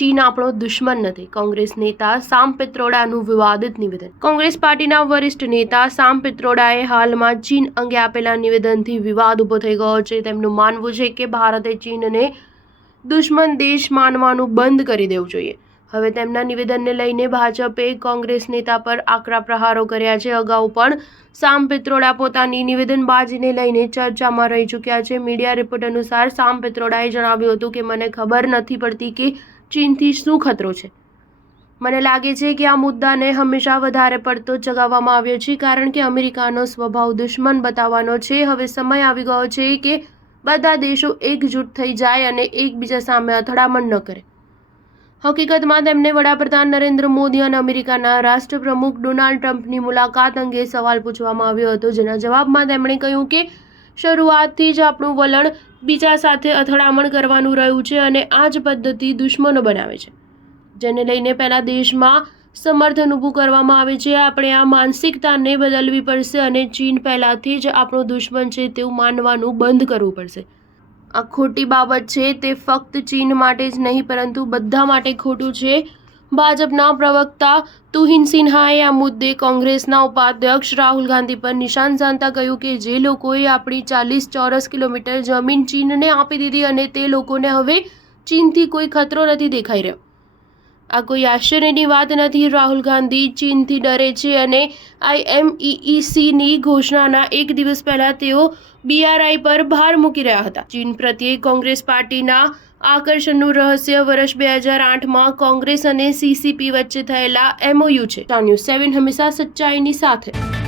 ચીન આપણો દુશ્મન નથી. કોંગ્રેસ નેતા સામ પિત્રોડાનું વિવાદિત નિવેદન. કોંગ્રેસ પાર્ટીના વરિષ્ઠ નેતા સામ પિત્રોડાએ હાલમાં ચીન અંગે આપેલા નિવેદનથી વિવાદ ઊભો થઈ ગયો છે. તેમનું માનવું છે કે ભારતે ચીનને દુશ્મન દેશ માનવાનું બંધ કરી દેવું જોઈએ. હવે તેમના નિવેદનને લઈને ભાજપે કોંગ્રેસ નેતા પર આકરા પ્રહારો કર્યા છે. અગાઉ પણ સામ પિત્રોડા પોતાની નિવેદનબાજીને લઈને ચર્ચામાં રહી ચૂક્યા છે. મીડિયા રિપોર્ટ અનુસાર સામ પિત્રોડાએ જણાવ્યું હતું કે મને ખબર નથી પડતી કે ચીનથી શું ખતરો છે. મને લાગે છે કે આ મુદ્દાને હંમેશા વધારે પડતો ચગાવવામાં આવ્યો છે કારણ કે અમેરિકાનો સ્વભાવ દુશ્મન બતાવવાનો છે. હવે સમય આવી ગયો છે કે બધા દેશો એકજૂટ થઈ જાય અને એકબીજા સામે અથડામણ ન કરે. હકીકતમાં તેમને વડાપ્રધાન નરેન્દ્ર મોદી અને અમેરિકાના રાષ્ટ્રપ્રમુખ ડોનાલ્ડ ટ્રમ્પની મુલાકાત અંગે સવાલ પૂછવામાં આવ્યો હતો, જેના જવાબમાં તેમણે કહ્યું કે શરૂઆતથી જ આપણું વલણ બીજા સાથે અથડામણ કરવાનું રહ્યું છે અને આ જ પદ્ધતિ દુશ્મનો બનાવે છે, જેને લઈને પહેલા દેશમાં સમર્થન ઊભું કરવામાં આવે છે. આપણે આ માનસિકતાને બદલવી પડશે અને ચીન પહેલાથી જ આપણો દુશ્મન છે તેવું માનવાનું બંધ કરવું પડશે. આ ખોટી બાબત છે. તે ફક્ત ચીન માટે જ નહીં પરંતુ બધા માટે ખોટું છે. ભાજપના પ્રવક્તા તુહિન સિન્હાએ આ મુદ્દે કોંગ્રેસના ઉપાધ્યક્ષ રાહુલ ગાંધી પર નિશાન સાધતા કહ્યું કે જે લોકોએ આપણી 40 ચોરસ કિલોમીટર જમીન ચીનને આપી દીધી અને તે લોકોને હવે ચીનથી કોઈ ખતરો નથી દેખાઈ રહ્યો. આ કોઈ આશ્ચર્યની વાત નથી. રાહુલ ગાંધી ચીનથી ડરે છે અને IMEECની ઘોષણાના એક દિવસ પહેલા તેઓ BRI પર ભાર મૂકી રહ્યા હતા. ચીન પ્રત્યે કોંગ્રેસ પાર્ટીના આકર્ષણનું રહસ્ય વર્ષ 2008માં કોંગ્રેસ અને CCP વચ્ચે થયેલા MOU છે. ન્યૂઝ 7 હંમેશા સચ્ચાઈની સાથે.